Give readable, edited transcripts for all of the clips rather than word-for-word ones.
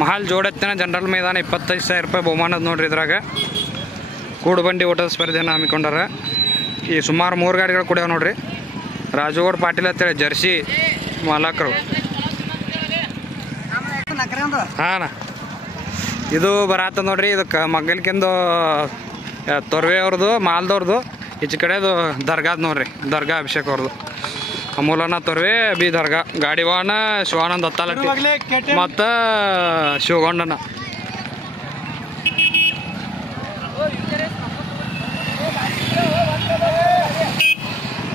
ಮಹಾಲ್ ಜೋಡೆತ್ತಿನ general ಮೈದಾನ 25,000 ರೂಪಾಯಿ ಬಹುಮಾನ ಅದ ನೋಡ್ರಿ. ಇದ್ರಾಗ ಕೂಡುಬಂಡಿ ಓಟದ ಸ್ಪರ್ಧೆಯನ್ನು ಹಮ್ಮಿಕೊಂಡಾರ. ಈ ಸುಮಾರು 3 ಗಾಡಿಗಳು ಕೂಡ ನೋಡ್ರಿ. ರಾಜುಗೌಡ ಪಾಟೀಲ್ ಅಂತೇಳಿ ಜರ್ಸಿ ಮಾಲಕರು. ಹಾಂ, ಇದು ಬರತ್ತ ನೋಡ್ರಿ. ಇದಕ್ಕೆ ಮಗ್ಗಲ್ಕಿಂದು ತೊರ್ವೆ ಅವ್ರದ್ದು, ಮಾಲ್ದವ್ರದ್ದು. ಈಚೆ ಕಡೆದು ದರ್ಗಾದ್ ನೋಡ್ರಿ, ದರ್ಗಾ ಅಭಿಷೇಕ್ ಅವ್ರದ್ದು. ಅಮೂಲನ ತೊರ್ವೆ ಬಿ ದರ್ಗಾ. ಗಾಡಿ ವಾಹನ ಶಿವಾನಂದ್ ಹತ್ತಾಲಟ್ಟಿ ಮತ್ತು ಶಿವಗೊಂಡನ.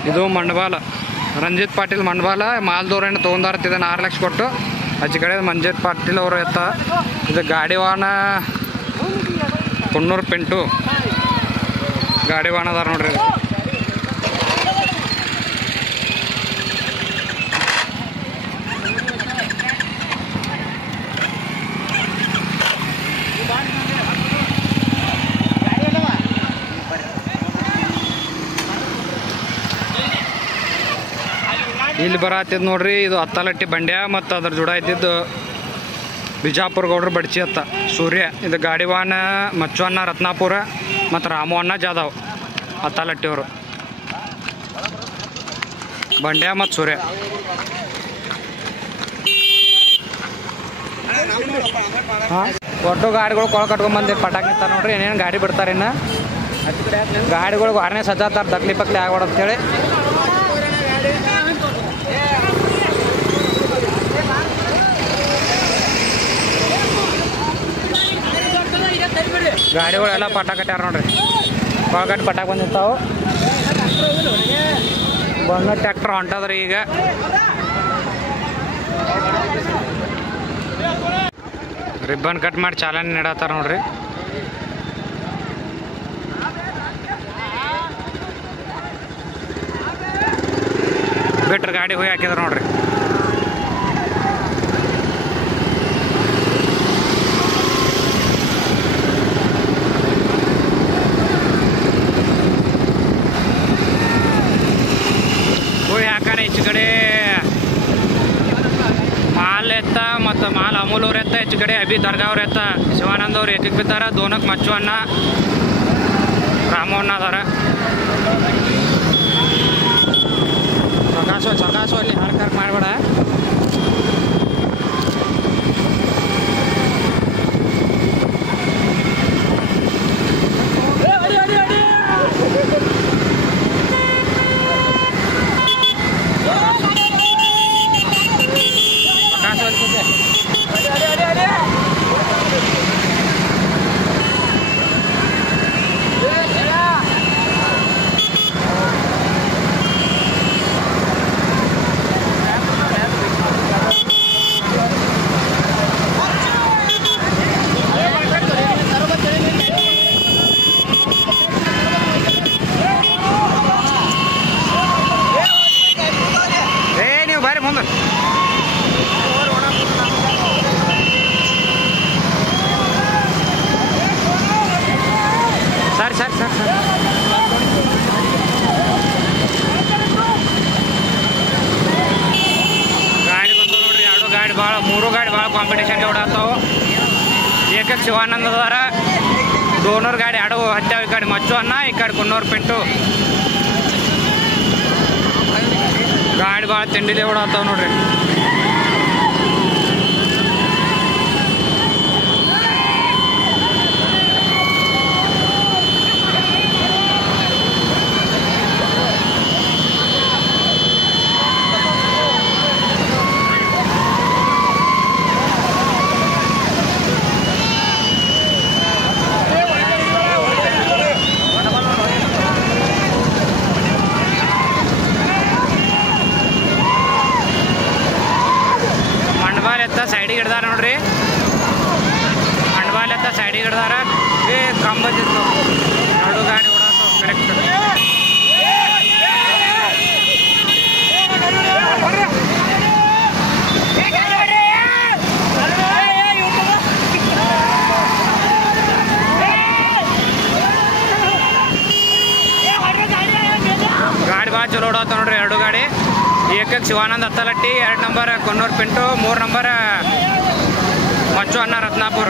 ಇದು ಮಂಡಬಾಲ ರಂಜಿತ್ ಪಾಟೀಲ್ ಮಂಡಬಾಲ. ಮಾಲ್ದವ್ರೇನು ತೊಗೊಂಡಾರ್ತಿದ್ದಾನೆ 6 ಲಕ್ಷ ಕೊಟ್ಟು. ಆಚೆ ಕಡೆ ಮಂಜಿತ್ ಪಾಟೀಲ್ ಅವರು ಎತ್ತ. ಇದು ಗಾಡಿ ವಾಹನ ಕುನ್ನೂರು ಪಿಂಟು ಗಾಡಿ ವಾಹನ ಅದಾರ ನೋಡ್ರಿ. ಇಲ್ಲಿ ಬರತ್ತಿದ್ ನೋಡ್ರಿ. ಇದು ಹತ್ತಾಲಟ್ಟಿ ಬಂಡ್ಯ ಮತ್ತು ಅದ್ರ ಜೋಡ ಇದ್ದಿದ್ದು ಬಿಜಾಪುರ ಗೌಡ್ರ ಬಡ್ಚಿ ಅತ್ತ ಸೂರ್ಯ. ಇದು ಗಾಡಿ ವಾಹನ ಮಚ್ಚವನ್ನ ರತ್ನಾಪುರ ಮತ್ತು ರಾಮವನ್ನ ಜಾಧವ್ ಹತ್ತಾಲಟ್ಟಿ ಅವರು. ಬಂಡ್ಯ ಮತ್ತು ಸೂರ್ಯ. ಹಾಂ, ಒಟ್ಟು ಗಾಡಿಗಳು ಕೊಳ ಕಟ್ಕೊಂಡ್ಬಂದು ಪಟಾಕಿ ನಿಂತಾರ ನೋಡ್ರಿ. ಏನೇನು ಗಾಡಿ ಬಿಡ್ತಾರೆ ಇನ್ನು. ಗಾಡಿಗಳು ವಾರನೇ ಸಜ್ಜಾತಾರ ದಕ್ಲಿ ಪಕ್ಲಿ ಆಗ್ಬಾರ್ದು ಅಂತೇಳಿ. ಗಾಡಿಗಳೆಲ್ಲ ಪಟ ಕಟ್ಟ್ಯಾರ ನೋಡ್ರಿ. ಕೊಳಗಟ್ಟು ಪಟಾಕ್ ಬಂದಿರ್ತಾವೆ. ಬಂದ ಟ್ರ್ಯಾಕ್ಟರ್ ಹೊಂಟದ್ರಿ. ಈಗ ರಿಬ್ಬನ್ ಕಟ್ ಮಾಡಿ ಚಾಲನೆ ನೀಡತ್ತಾರ ನೋಡ್ರಿ. ಬಿಟ್ರೆ ಗಾಡಿ ಹೋಗಿ ಹಾಕಿದ್ರು ನೋಡ್ರಿ. ಹೋಗಿ ಹಾಕಾನೆ ಈಚೆ ಕಡೆ ಮಾಲ್ ಎತ್ತ ಮತ್ತು ಮಾಲ್ ಅಮೂಲ್ ಅವ್ರ ಎತ್ತ. ಈಚೆ ಕಡೆ ಅಭಿ ದರ್ಗಾ ಅವ್ರ ಎತ್ತ. ಶಿವಾನಂದ್ ಅವ್ರು ಏಕಕ್ಕೆ ಬಿದ್ದಾರ. ದೋನಕ್ ಮಚ್ಚವನ್ನ ರಾಮವನ್ನ ಅದಾರ. ಸಕಾಸು ಅಲ್ಲಿ ಹರ್ಕರ್ಕ್ ಮಾಡಬೇಡ. ಸರ್ ಗಾಡಿ ಬಂದು ನೋಡ್ರಿ. 2 ಗಾಡಿ ಭಾಳ 3 ಗಾಡಿ ಭಾಳ ಕಾಂಪಿಟೇಷನ್ ಓಡಾತಾವು. ಏಕಕ್ಕೆ ಶಿವಾನಂದ ಅದಾರ. ದೋನೂರು ಗಾಡಿ 2 ಹತ್ತಾವ. ಈ ಕಡೆ ಮಚ್ಚವನ್ನ, ಈ ಕಡೆ ಕುನ್ನೂರು ಪಿಂಟು. ಗಾಡಿ ಭಾಳ ತಿಂಡಿಲೆ ಓಡಾತಾವ ನೋಡ್ರಿ. ಸೈಡಿಗೆ ಹಿಡ್ದಾರ ನೋಡ್ರಿ. ಮಂಡಬಾಲ್ ಎತ್ತ ಸೈಡಿಗೆ ಹಿಡ್ದಾರ. ಕಂಬದಿತ್ತು 2 ಗಾಡಿ ಓಡಾತಾವ ಕರೆಕ್ಟ್. ಗಾಡಿ ಭಾಳ ಚಲೋ ಓಡಾತಾವ ನೋಡ್ರಿ. 2 ಗಾಡಿ. ಏಕಕ್ಕೆ ಶಿವಾನಂದ್ ಹತ್ತಲಟ್ಟಿ, 2 ನಂಬರ್ ಕುನ್ನೂರು ಪಿಂಟು, 3 ನಂಬರ್ ಮಚ್ಚು ಅನ್ನ ರತ್ನಾಪುರ.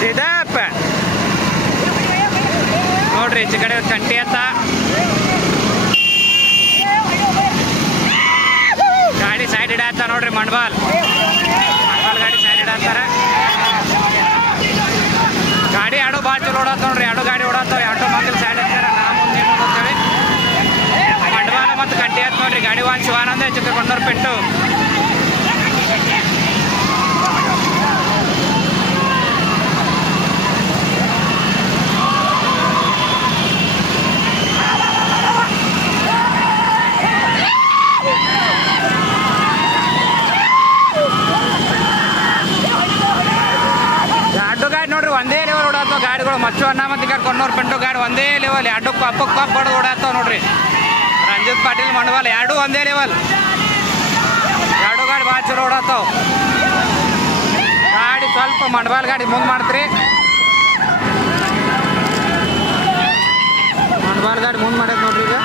ಸಿದಪ್ಪ ನೋಡ್ರಿ ಈಚೆ ಕಡೆ ಕಂಟಿ ಅಂತ ಗಾಡಿ ಸೈಡ್ ಇಡತ್ತ ನೋಡ್ರಿ. ಮಂಡ್ವಾಲ್ ಗಾಡಿ ಸೈಡ್ ಇಡತ್ತಾರ. ಗಾಡಿ ಎರಡು ಭಾಳ ಚಲೋ ಓಡಾತ ನೋಡ್ರಿ. ಎರಡು ಗಾಡಿ ಓಡಾತಾವ. ಎರಡು ಮಕ್ಕಳು ಸೈಡ್ ಇರ್ತಾರ. ನಾ ಮುಂದೆ ಹೋಗ್ತೇವೆ. ಮಂಡ್ವಾಲ ಮತ್ತು ಕಂಟಿ ಅಂತ ನೋಡ್ರಿ. ಗಾಡಿ ಒಂದು ಶಿವಾನಂದ ಹೆಚ್ಚು ಕೊಂಡೋರ್ ಪೆಟ್ಟು. ನೋಡ್ರಿ ಒಂದೇ ಲೆವೆಲ್ ಓಡಾತಾವ ಗಾಡಿಗಳು. ಮಚ್ಚು ಅನ್ನ ಮತ್ತು ಈಗ ಕೊನ್ನೂರು ಪೆಂಟು ಗಾಡಿ ಒಂದೇ ಲೆವೆಲ್. ಎರಡು ಕಪ್ಪಕ್ಕೆ ಕಪ್ ಬಡ್ದು ಓಡಾತಾವ ನೋಡ್ರಿ. ರಂಜಿತ್ ಪಾಟೀಲ್ ಮಂಡವಾಲ್ ಎರಡು ಒಂದೇ ಲೆವೆಲ್. ಎರಡು ಗಾಡಿ ಭಾಳ ಚಲೋ ಓಡಾತಾವ. ಗಾಡಿ ಸ್ವಲ್ಪ ಮಂಡವಾಲ್ ಗಾಡಿ ಮುಂದೆ ಮಾಡ್ತ್ರಿ. ಮಂಡವಾಲ್ ಗಾಡಿ ಮುಂದೆ ಮಾಡ್ಯದ ನೋಡ್ರಿ. ಈಗ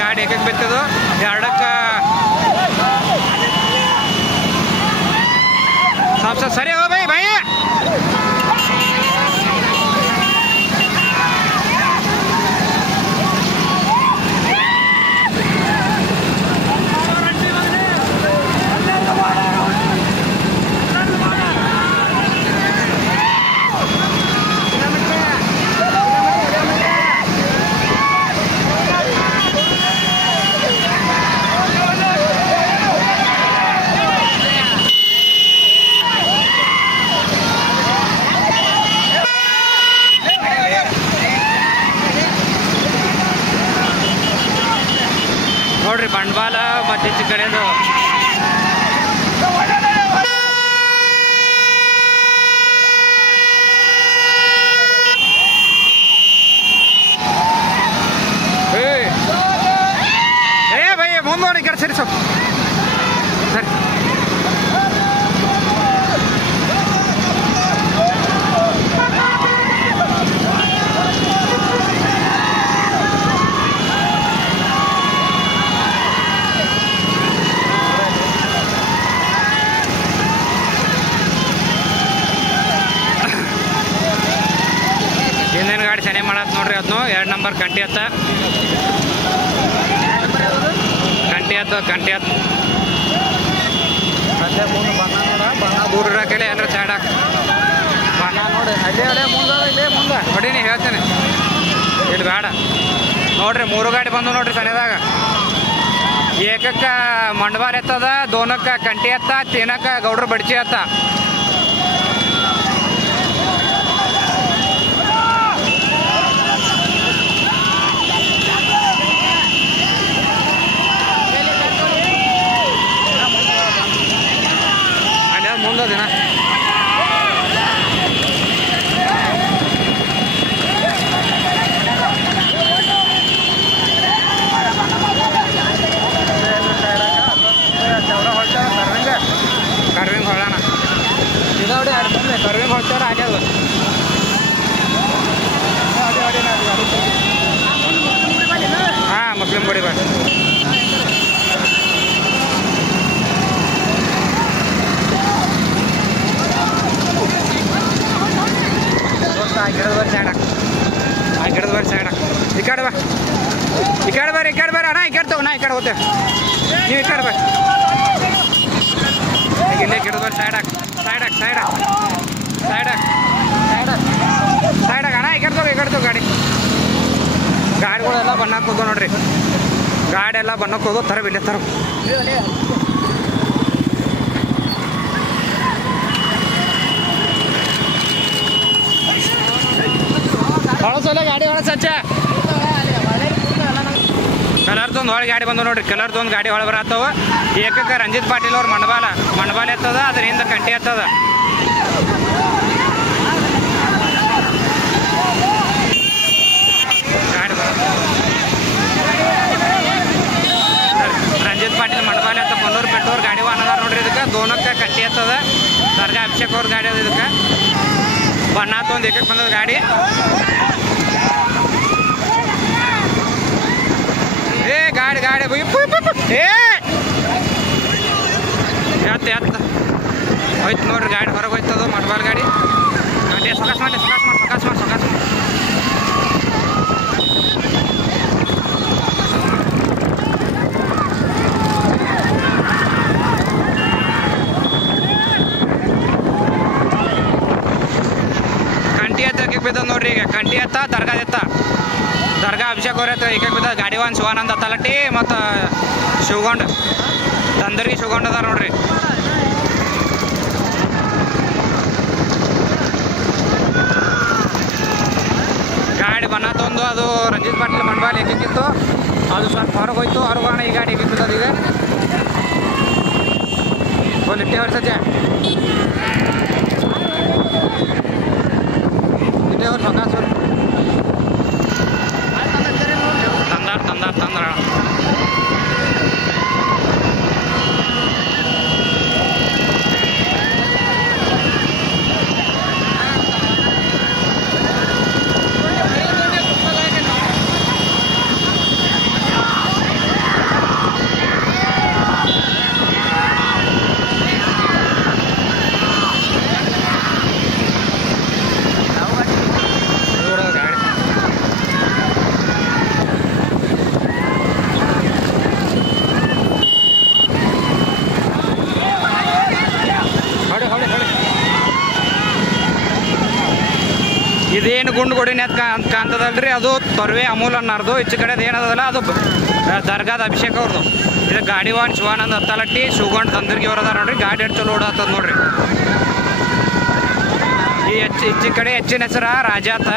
ಗಾಡಿ ಏಕಕ್ಕೆ ಬಿತ್ತದು. ಎರಡಕ್ಕೆ ಸ್ವಲ್ಪ ಸರಿ ಹೋ ಬೈ ಬೈ. ನೋಡ್ರಿ ಬಂಡವಾಳ ಮತ್ತೆ ಈಚೆ ಕಡೆದು ಏ ಭಯ ಮುಂದೆ ನೋಡಿ ಕಡೆ ಸರಿ ಸ್ವಲ್ಪ ಸರಿ. ಹಿಂದಿನ ಗಾಡಿ ಚೆನ್ನಾಗಿ ಮಾಡತ್ ನೋಡ್ರಿ. ಅದನ್ನು 2 ನಂಬರ್ ಕಂಟಿ ಹತ್ತ ಕಂಟಿ ಹತ್ತು ಅಲ್ಲೇ ಮುಂದೆ ಬಣ್ಣ ನೋಡ. ಬಣ್ಣ ದೂರ ಇರೋಕೆಲ್ಲ ಏನಾರ ಸೈಡ್ ಹಾಕಿ ಬಣ್ಣ ನೋಡಿ. ಅಲ್ಲೇ ಮುಂದೆ ಇಲ್ಲೇ ಮುಂದೆ ಹೊಡೀನಿ ಹೇಳ್ತೇನೆ. ಇಲ್ಲಿ ಬೇಡ ನೋಡ್ರಿ. 3 ಗಾಡಿ ಬಂದು ನೋಡ್ರಿ ಸಣ್ಣದಾಗ. ಏಕಕ್ಕೆ ಮಂಡವಾರ ಎತ್ತದ, ದೋನಕ್ಕೆ ಕಂಟಿ ಎತ್ತ, ತೇನಕ್ಕೆ ಗೌಡ್ರ ಬಡ್ಚಿ ಎತ್ತ. ಮುಂದೆ ದಿನ ಕರ್ವಿಂಗ್ ಹೊಳ್ಳೋಣ ಇದಾವಡಿ. ಕರ್ವಿಂಗ್ ಹೊಳ್ತಾರ ಆಗ್ಯದ. ಹಾಂ ಮುಸ್ಲಿಂ ಗುಡಿ ಬಾ. ಗಿಡದ ಬರಿ ಸೈಡ್ ಹಾಕಿ. ಆ ಗಿಡದ ಬರಿ ಸೈಡ್ ಹಾಕಿ. ಈ ಕಡೆ ಬಾ. ಈ ಕಡೆ ಬರ್ರಿ. ಈ ಕಡೆ ಬರ್ರಿ ಅಣ್ಣ. ಈ ಕಡೆ ತಗೋ. ನಾ ಈ ಕಡೆ ಹೋಗ್ತೇವೆ. ನೀವು ಈ ಕಡೆ ಬರ್ರಿ. ಇಲ್ಲೇ ಗಿಡದ ಬರಿ ಸೈಡ್ ಹಾಕಿ. ಸೈಡ್ ಹಾಕಿ. ಸೈಡ್ ಹಾಕಿ. ಸೈಡ್ ಹಾಕಿ. ಸೈಡ್ ಹಾಕಿ. ಸೈಡ್ ಹಾಕಿ ಅಣ್ಣ. ಈ ಕಡೆ ತಗೋ. ಈ ಕಡೆ ತಗೋ ಗಾಡಿ. ಗಾಡಿಗಳೆಲ್ಲ ಬಣ್ಣಕ್ಕೆ ಹೋಗೋ ನೋಡ್ರಿ. ಗಾಡಿ ಎಲ್ಲ ಬಣ್ಣಕ್ಕೆ ಹೋಗೋ ಥರ ಇಲ್ಲೇ ಥರ. ಹೊಳಸಲ್ಲ ಗಾಡಿ ಹೊಳಸ ಕಲರ್ದೊಂದು ಹೊಳೆ ಗಾಡಿ ಬಂದು ನೋಡ್ರಿ. ಕಲರ್ದೊಂದು ಗಾಡಿ ಹೊಳೆ ಬರತ್ತವ. ಏಕಕ್ಕೆ ರಂಜಿತ್ ಪಾಟೀಲ್ ಅವ್ರ ಮಣಬಾಲ ಎತ್ತದ, ಅದ್ರ ಹಿಂದೆ ಕಂಟಿ ಎತ್ತದ. ಗಾಡಿ ರಂಜಿತ್ ಪಾಟೀಲ್ ಮಣಬಾಲ ಎತ್ತ ಕೊನ್ನೂರು ಪೆಟ್ಟೂರು ಗಾಡಿ ವಾಹನದಾರ ನೋಡ್ರಿ. ಇದಕ್ಕೆ ದೋನಕ್ಕೆ ಕಂಟಿ ಎತ್ತದ. ದರ್ಗಾ ಅಭಿಷೇಕ್ ಅವ್ರ ಗಾಡಿ ಅದ. ಇದಕ್ಕೆ ಬಣ್ಣ ತೊಂದು ಏಕಕ್ಕೆ ಬಂದದ ಗಾಡಿ. ಗಾಡಿ ಏ ಎತ್ತ ಹೋಯ್ತು ನೋಡ್ರಿ. ಗಾಡಿ ಹೊರಗೆ ಹೋಯ್ತದ ಮಟ್ಬಾಲ್ ಗಾಡಿ. ಗಾಡಿ ಸೊಕಾಸ್ ಮಾಡಿ ಕಂಟಿ ಎತ್ತ ಬಿದ್ದ ನೋಡ್ರಿ. ಈಗ ಕಂಟಿ ಎತ್ತ ದರ್ಗಾ ಅಭಿಷೇಕ್ ಅವ್ರ ಹತ್ರ ಈಗ ಬಿದ್ದ ಗಾಡಿ ಒಂದು ಶಿವಾನಂದ ತಲಟ್ಟಿ ಮತ್ತು ಶಿವಗೊಂಡ ತಂದರ್ಗಿ ಶಿವಗೊಂಡ ಅದಾರ ನೋಡ್ರಿ. ಗಾಡಿ ಬನ್ನತ್ತೊಂದು ಅದು ರಂಜಿತ್ ಪಾಟೀಲ್ ಮಣಬಾಲ್ ಏಕಿತ್ತು, ಅದು ಸ್ವಲ್ಪ ಹೊರಗೆ ಹೋಯ್ತು. ಹೊರಗೋಣ ಈ ಗಾಡಿ ಏಕಿತ್ತದ. ಈಗ ಲಿಟ್ಟಿ ಅವ್ರ ಸಜ್ಜೆ ಲಿಟ್ಟಿ ಅವ್ರು ಸೊಕಾಸು ತಂದಾರ ಇದೇನು ಗುಂಡು ಗೊಡಿನ ಅಂತ ಕಾಣ್ತದಲ್ರಿ, ಅದು ತೊರ್ವೆ ಅಮೂಲ್ ಅನ್ನೋದು. ಈಚೆ ಕಡೆದು ಏನದಲ್ಲ ಅದು ದರ್ಗಾದ ಅಭಿಷೇಕ್ ಅವ್ರದ್ದು. ಇದು ಗಾಡಿ ವಾನ್ ಶಿವಾನಂದ್ ಹತ್ತಲಟ್ಟಿ ಶಿವಗೊಂಡ ತಂದರ್ಗಿ ಅವ್ರದ ನೋಡ್ರಿ. ಗಾಡಿ ಎಷ್ಟು ಚಲೋ ಓಡಾತದ ನೋಡ್ರಿ. ಈ ಈಚೆ ಕಡೆ ಹೆಚ್ಚಿನ ಹೆಸರ ರಾಜಾತ.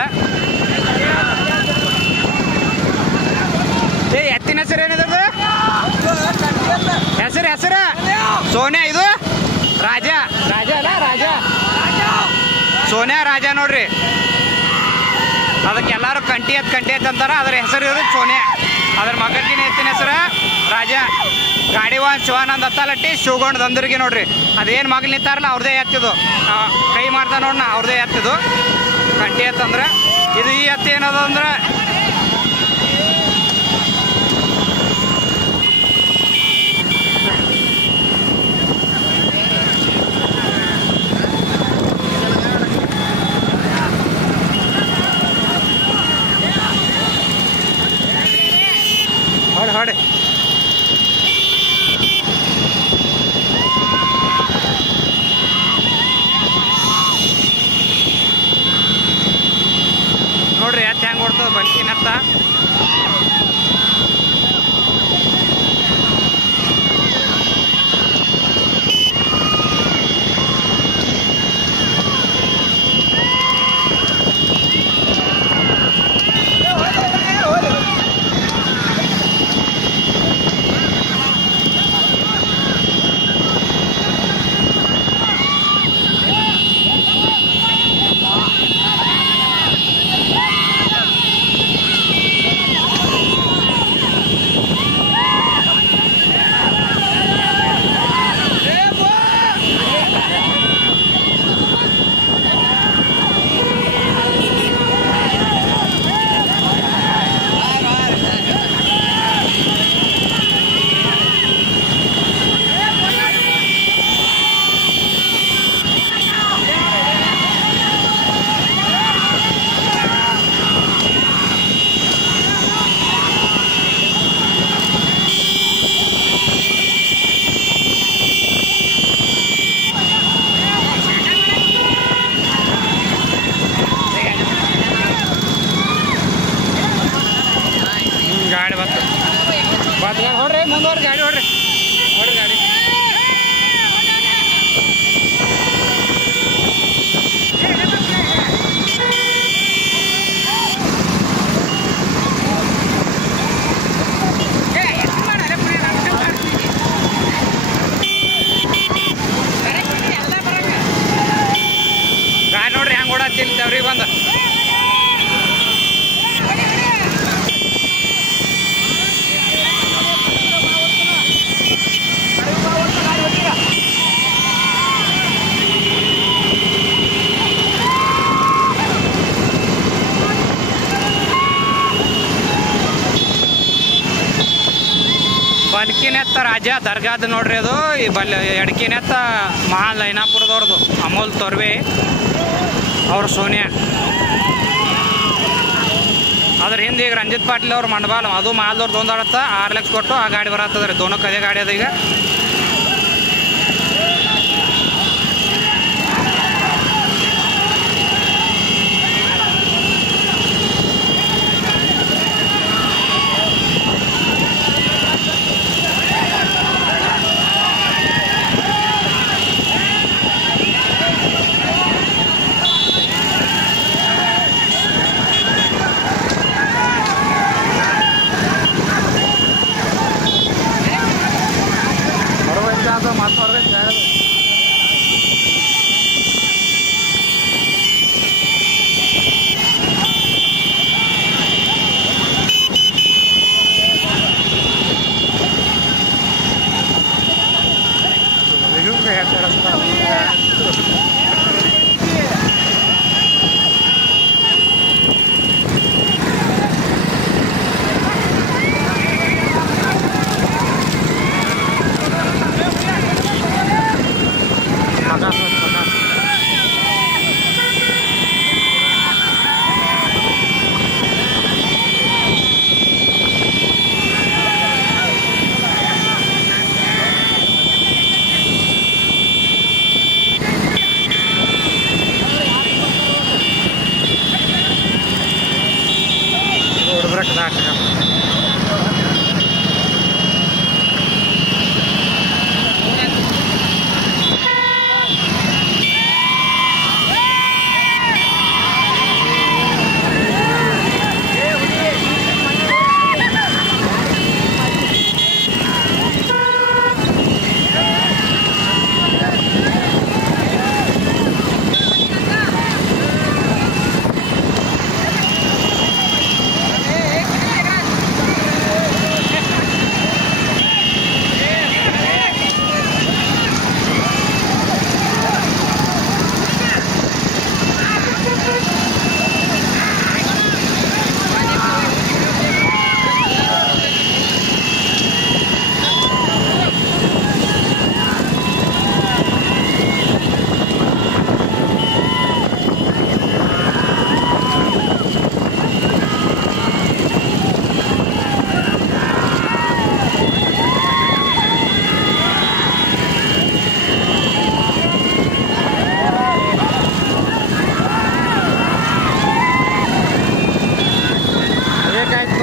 ಎತ್ತಿನ ಹೆಸರು ಏನಿದೆ ಹೆಸರು ಸೋನ್ಯಾ. ಇದು ರಾಜ ಸೋನ್ಯಾ ರಾಜ ನೋಡ್ರಿ. ಅದಕ್ಕೆಲ್ಲರೂ ಕಂಟಿ ಎತ್ ಅಂತಾರ. ಅದ್ರ ಹೆಸರು ಇರೋದು ಸೋನ್ಯಾ. ಅದ್ರ ಮಗಲ್ಗಿನ ಎತ್ತಿನ ಹೆಸರು ರಾಜ. ಗಾಡಿ ಒಂದು ಶಿವಾನಂದ್ ಹತ್ತಲಟ್ಟಿ ಶಿವಗೊಂಡ ತಂದರ್ಗಿ ನೋಡ್ರಿ. ಅದೇನು ಮಗಲ್ ನಿಂತಾರಲ್ಲ ಅವ್ರದೇ ಎತ್ತಿದು. ಕೈ ಮಾಡ್ತಾ ನೋಡ್ನ ಅವ್ರದೇ ಎತ್ತಿದು ಕಂಟಿ ಎತ್ತಂದ್ರೆ. ಇದು ಈ ಎತ್ತು ಏನದ ಅಂದ್ರೆ ಹೊಡೆ ನೋಡ್ರಿ. ಎತ್ತ ಹೆಂಗೆ ಕೊಡ್ತದ ಬಲ್ಕಿನತ್ತ. ಗಾಡಿ ಬತ್ತು ಹೊಡ್ರಿ ಮುಂದುವರೆ ಗಾಡಿ ಹೊಡ್ರಿ ಗಾಡಿ ಎತ್ತ ರಾಜ ದರ್ಗಾದ ನೋಡ್ರಿ ಅದು ಈ ಎಡಕಿನ ಎತ್ತ ಮಹಾಲ್ ಲೈನಾಪುರದವ್ರದ್ದು ಅಮೋಲ್ ತೊರ್ವೆ ಅವ್ರ ಸೋನಿಯಾ. ಅದ್ರ ಹಿಂದೆ ಈಗ ರಂಜಿತ್ ಪಾಟೀಲ್ ಅವ್ರ ಮಂಡಬಾಲ್ ಅದು ಮಾಲ್ದವ್ರದ್ದು ಒಂದಾಡತ್ತ 6 ಲಕ್ಷ ಕೊಟ್ಟು ಆ ಗಾಡಿ ಬರತ್ತದ್ರಿ. ದೋನಕ್ಕೆ ಅದೇ ಗಾಡಿ ಅದ ಈಗ.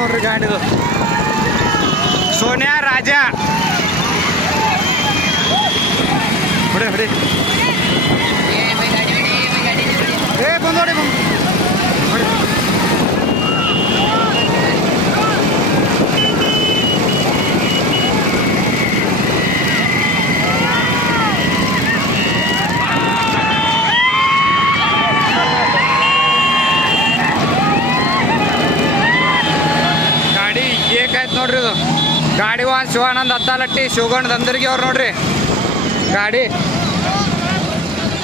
ನೋಡ್ರಿ ಗಾಡಿದು ಸೋನಿಯಾ ರಾಜ ಹೊಡಿ ಹೊಡಿ ಬಂದೋಡಿ ನೋಡ್ರಿ ಇದು ಗಾಡಿ ಶಿವಾನಂದ್ ಹತ್ತಾಲಟ್ಟಿ ಶಿವಗಂಡ್ ದಂದರ್ಗಿ ಅವ್ರು ನೋಡ್ರಿ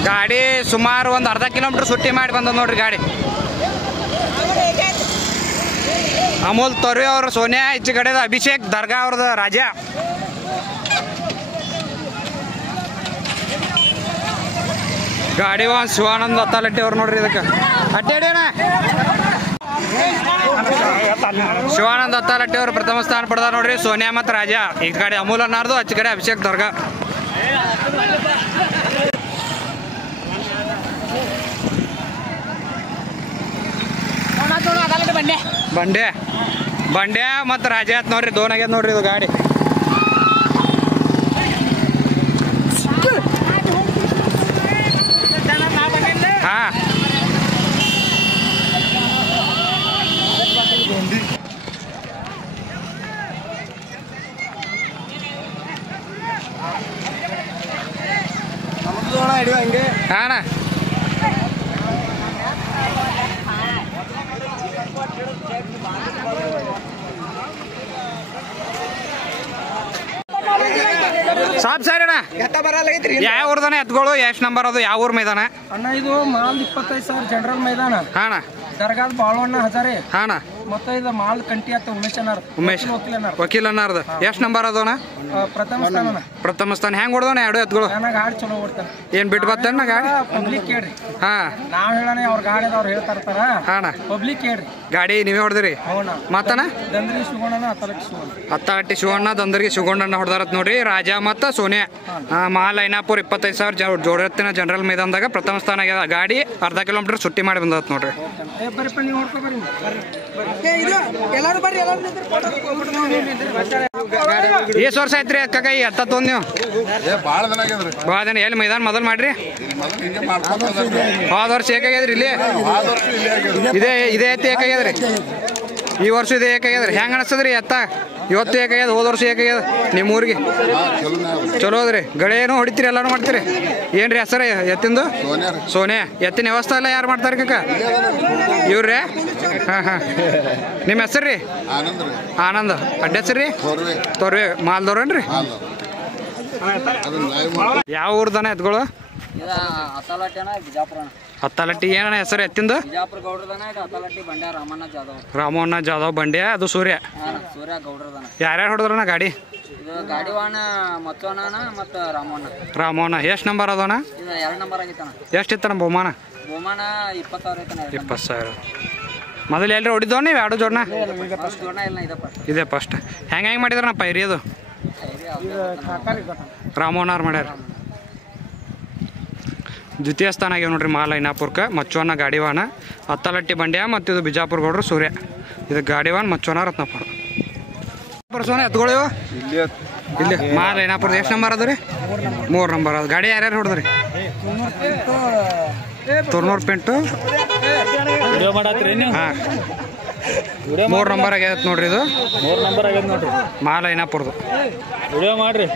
ಗಾಡಿ ಸುಮಾರು ಒಂದು ಅರ್ಧ ಕಿಲೋಮೀಟರ್ ಸುಟ್ಟಿ ಮಾಡಿ ಬಂದ ನೋಡ್ರಿ ಗಾಡಿ. ಅಮೋಲ್ ತೊರ್ವೆ ಅವ್ರ ಸೋನಿಯಾ ಈಚೆ ಕಡೆದ ಅಭಿಷೇಕ್ ದರ್ಗಾ ಅವ್ರದ ರಾಜ. ಗಾಡಿ ಶಿವಾನಂದ್ ಹತ್ತಾಲಟ್ಟಿ ಅವ್ರು ನೋಡ್ರಿ ಇದಕ್ಕೆ ಅಡ್ಡೇಡೇನ ಶಿವಾನಂದ್ ಹತ್ತಾಲಟ್ಟಿ ಅವರು ಪ್ರಥಮ ಸ್ಥಾನ ಪಡೆದ ನೋಡ್ರಿ. ಸೋನಿಯಾ ಮತ್ತು ರಾಜ ಈ ಕಡೆ ಅಮೂಲ್ ಅನ್ನಾರ್ದು ಆಚೆ ಕಡೆ ಅಭಿಷೇಕ್ ದರ್ಗಾ. ಬಂಡೆ ಬಂಡೆ ಮತ್ತು ರಾಜ ಆತ್ ನೋಡ್ರಿ ದೋನ್ ಆಗ್ಯದ ನೋಡ್ರಿ ಇದು ಗಾಡಿ. ಹಾ ಹಾಂ ಸಾಬ್ ಸರ್ ಅಣ್ಣ ಎತ್ತ ಬರಲ್ಲೈತ್ರಿ. ಯಾವ ಊರ್ದಾನ ಎತ್ಗಳು ಎಷ್ಟು ನಂಬರ್ ಅದು ಯಾವ ಊರ್ ಮೈದಾನ ಅಣ್ಣ? ಇದು ಮಾಲ್ 25,000 ಜನರಲ್ ಮೈದಾನ. ಹಾಂ ದರ್ಗಾದ ಬಾಳವಣ್ಣ ಹಜಾರೆ. ಹಾಂ ಮತ್ತೆ ಇದು ಮಾಲ್ ಕಂಟಿ ಅಂತ ಉಮೇಶ್ ವಕೀಲ್ ಅನ್ನಾರ್ದ ಎಷ್ಟು ನಂಬರ್ ಅದವನ ಪ್ರಥಮ ಸ್ಥಾನ ಹೆಂಗ್ ಹೊಡ್ದವನ ಎರಡು ಎತ್ಗಳು ಗಾಡಿ ಚಲೋ ಓಡ್ತಾನೆ ಏನ್ ಬಿಟ್ಟು ಬರ್ತೇನ ಗಾಡಿ ಪಬ್ಲಿಕ್ ಕೇಳ್ರಿ ಹಾ ನಾವ್ ಹೇಳೋಣ ಅವ್ರ ಗಾಡಿ ಅವ್ರು ಹೇಳ್ತಾ ಇರ್ತಾರ ಹಾಣ ಪಬ್ಲಿಕ್ ಕೇಳ್ರಿ ಗಾಡಿ ನೀವೇ ಹೊಡೆದ್ರಿ ಮತ್ತನ ದಂದ್ರಿ ಶಿವಣ್ಣ ಹತ್ತಾಗಟ್ಟಿ ಶಿವಣ್ಣ ದಂದರ್ಗಿ ಶಿವಗೊಂಡಣ್ಣ ಹೊಡೆದಾರತ್ ನೋಡ್ರಿ ರಾಜ ಮತ್ತ ಸೋನಿಯಾ ಮಾಲ್ ಐನಾಪುರ್ 25,000 ಜೋಡತ್ತಿನ ಜನರಲ್ ಮೈದಾನದಾಗ ಪ್ರಥಮ ಸ್ಥಾನ ಆಗ್ಯದ ಗಾಡಿ ಅರ್ಧ ಕಿಲೋಮೀಟರ್ ಸುಟ್ಟಿ ಮಾಡಿ ಬಂದತ್ ನೋಡ್ರಿ ಎಷ್ಟು ವರ್ಷ ಆಯ್ತ್ರಿ ಅಕ್ಕ ಎತ್ತ ತೊಂದ್ ನೀವು ಭಾಳ ದಿನ ಎಲ್ಲಿ ಮೈದಾನ ಮೊದಲು ಮಾಡ್ರಿ ಹೋದ ವರ್ಷ ಏಕಾಗ್ಯದ್ರಿ ಇಲ್ಲಿ ಇದೇ ಎತ್ತಿ ಏಕಾಗ್ಯದ್ರಿ ಈ ವರ್ಷ ಇದೇ ಏಕಾಗ್ಯದ್ರಿ ಹೆಂಗ ಅನಿಸ್ತದ್ರಿ ಎತ್ತ ಇವತ್ತು ಏಕಾಗ್ಯದ ಹೋದ ವರ್ಷ ಏಕಾಗ್ಯದ ನಿಮ್ಮ ಊರಿಗೆ ಚಲೋ ಅದ್ರಿ ಗಳೆ ಏನೋ ಹೊಡಿತೀರಿ ಎಲ್ಲಾನು ಮಾಡ್ತೀರಿ ಏನ್ರಿ ಹೆಸರು ಎತ್ತಿಂದು ಸೋನೆ ಎತ್ತಿನ ವ್ಯವಸ್ಥೆ ಎಲ್ಲ ಯಾರು ಮಾಡ್ತಾರೆ ಕಕ್ಕ ಇವ್ರಿ ಹಾಂ ಹಾಂ ನಿಮ್ಮ ಹೆಸರು ರೀ ಆನಂದ್ ಅಡ್ಡ ಹೆಸರು ರೀ ತೋರ್ವೆ ಮಾಲ್ದವ್ರನ್ರಿ ಯಾವ ಊರ್ದನ ಎತ್ಗಳು ಹತ್ತಲಟ್ಟಿ ಏನಣ್ಣ ಹೆಸರು ಎತ್ತಿಂದು ರಾಮಣ್ಣ ಜಾಧವ್ ಬಂಡ್ಯ ಅದು ಸೂರ್ಯ ಯಾರ್ಯಾರು ಹೊಡೆದ್ರಣ್ಣ ಗಾಡಿ ರಾಮಣ್ಣ ಎಷ್ಟು ನಂಬರ್ ಅದಣ್ಣ ಎಷ್ಟಿತ್ತಣ್ಣ ಬಹುಮಾನ 20,000 ಮೊದಲು ಎಲ್ರಿ ಹೊಡಿದವ ನೀವು ಎರಡು ಜೋಡಣ ಇದೆ ಫಸ್ಟ್ ಹೆಂಗೆ ಮಾಡಿದ್ರಣ್ಣ ಪೈರಿ ಅದು ರಾಮಣ್ಣವ್ರು ಮಾಡ್ಯಾರ ದ್ವಿತೀಯ ಸ್ಥಾನ ಆಗ್ಯಾವ ನೋಡ್ರಿ ಮಾಲ್ ಐನಾಪುರ್ಕ ಮಚ್ಚೋನ ಗಾಡಿವಾನ ಹತ್ತಲಟ್ಟಿ ಬಂಡ್ಯ ಮತ್ತು ಇದು ಬಿಜಾಪುರ ಗೌಡ್ರು ಸೂರ್ಯ ಇದು ಗಾಡಿವಾನ್ ಮಚ್ಚೋನ ರತ್ನಪುರ ಸೋನ ಎತ್ಕೊಳ್ಳಿವ ಇಲ್ಲಿ ಮಾಲ್ ಐನಾಪುರ ಎಷ್ಟು ನಂಬರ್ ಅದ ರೀ 3 ನಂಬರ್ ಅದು ಗಾಡಿ ಯಾರ್ಯಾರು ಹೊಡೆದ್ರಿ ತುರ್ನೂರು ಪೆಂಟು ಹಾಂ 3 ನಂಬರ್ ಆಗ್ಯದ ನೋಡ್ರಿ ಇದು 3 ನಂಬರ್ ಆಗ್ಯದ ನೋಡ್ರಿ ಮಾಲ್ ಐನಾಪುರದು ವಿಡಿಯೋ ಮಾಡ್ರಿ